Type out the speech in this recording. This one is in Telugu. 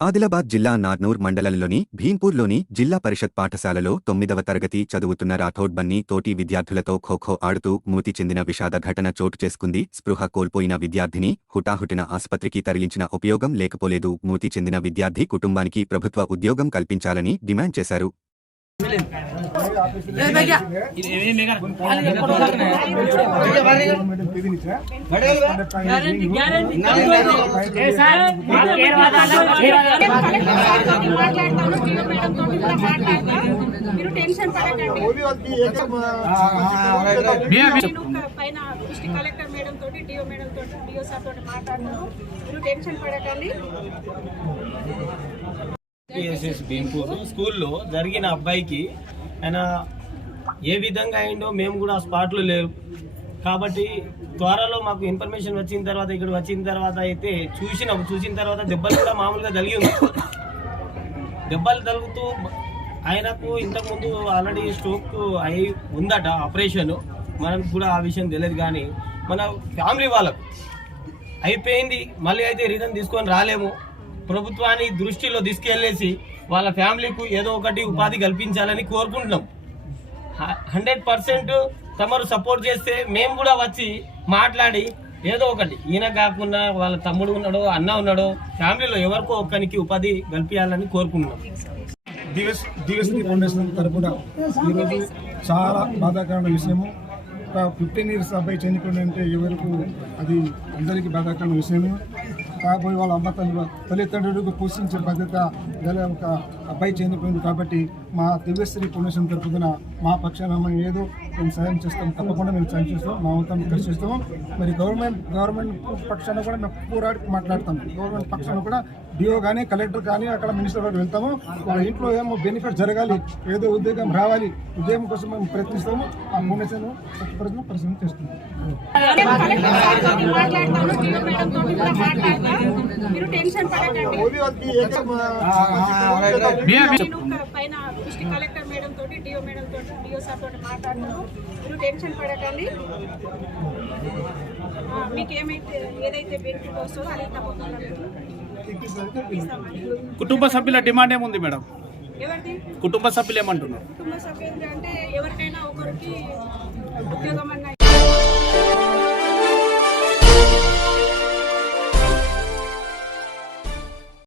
ఆదిలాబాద్ జిల్లా నార్నూర్ మండలంలోని భీంపూర్లోని జిల్లా పరిషత్ పాఠశాలలో తొమ్మిదవ తరగతి చదువుతున్న రాథోడ్ బన్నీ తోటి విద్యార్థులతో ఖోఖో ఆడుతూ మృతి చెందిన విషాద ఘటన చోటు చేసుకుంది. స్పృహ కోల్పోయిన విద్యార్థిని హుటాహుటిన ఆసుపత్రికి తరలించిన ఉపయోగం లేకపోలేదు. మృతి చెందిన విద్యార్థి కుటుంబానికి ప్రభుత్వ ఉద్యోగం కల్పించాలని డిమాండ్ చేశారు. మీరు టెన్షన్ పడకండి పైన డిస్ట్రిక్ట్ కలెక్టర్ మేడం తోటి డిఓ మేడం తోటి డిఓ సార్ తోటి మాట్లాడతాను మీరు టెన్షన్ పడకండి స్కూల్లో జరిగిన అబ్బాయికి ఆయన ఏ విధంగా అయిందో మేము కూడా స్పాట్లో లేరు. కాబట్టి త్వరలో మాకు ఇన్ఫర్మేషన్ వచ్చిన తర్వాత ఇక్కడ వచ్చిన తర్వాత అయితే చూసినాం చూసిన తర్వాత దెబ్బలు కూడా మామూలుగా తగిలి ఉంది దెబ్బలు తగులుతూ ఆయనకు ఇంతకుముందు ఆల్రెడీ స్ట్రోక్ అయి ఉందట ఆపరేషన్ మనకు కూడా ఆ విషయం తెలియదు కానీ మన ఫ్యామిలీ వాళ్ళకు అయిపోయింది. మళ్ళీ అయితే రిటర్న్ తీసుకొని రాలేము. ప్రభుత్వాన్ని దృష్టిలో తీసుకెళ్ళేసి వాళ్ళ ఫ్యామిలీకు ఏదో ఒకటి ఉపాధి కల్పించాలని కోరుకుంటున్నాం. హండ్రెడ్ పర్సెంట్ తమరు సపోర్ట్ చేస్తే మేము కూడా వచ్చి మాట్లాడి ఏదో ఒకటి. ఈయన కాకుండా వాళ్ళ తమ్ముడు ఉన్నాడో అన్న ఉన్నాడో ఫ్యామిలీలో ఎవరికో ఒక్కరికి ఉపాధి కల్పించాలని కోరుకుంటున్నాం. దివస్ దివస్ని ఫౌండేషన్ తరపున ఈరోజు చాలా బాధాకరమైన విషయము. ఒక ఫిఫ్టీన్ ఇయర్స్ అబ్బాయి చనిపోయిందంటే ఎవరికి అది అందరికీ బాధాకరమైన విషయము. కాబోయే వాళ్ళ అమ్మ తల్లి తల్లిదండ్రులకు పోషించే బాధ్యత గల ఒక అబ్బాయి చనిపోయింది కాబట్టి మా దివ్యశ్రీ ఫౌండేషన్ తరపున మా పక్షాన ఏదో మేము సాయం చేస్తాం. తప్పకుండా మేము సాయం చేస్తాం. మా వంతు కృషి చేస్తాము మరి గవర్నమెంట్ గవర్నమెంట్ పక్షాన కూడా మేము పోరాడి మాట్లాడతాం. గవర్నమెంట్ పక్షాన కూడా డిఓ కానీ కలెక్టర్ కానీ అక్కడ మినిస్టర్ గారు వెళ్తాము. వాళ్ళ ఇంట్లో ఏమో బెనిఫిట్ జరగాలి ఏదో ఉద్యోగం రావాలి ఉద్యోగం కోసం మేము ప్రయత్నిస్తాము. ఆ ఫౌండేషన్ పరిశ్రమ ప్రశ్న చేస్తున్నాం మీరు టెన్షన్ పడకండి. నేను పైన డిస్ట్రిక్ట్ కలెక్టర్ మేడం తోటి డిఓ మేడం తోటి డిఓ సార్ తోటి మాట్లాడతాను మీరు టెన్షన్ పడకండి. మీకు ఏమైతే ఏదైతే బెనిఫిట్ వస్తుందో అది తప్పకుండా మీకు ఇస్తామని కుటుంబ సభ్యుల డిమాండ్ ఏముంది మేడం? ఎవరిది? కుటుంబ సభ్యులు ఏమంటున్నారు? కుటుంబ సభ్యులు అంటే ఎవరికైనా ఒకరికి ఉద్యోగం అన్నా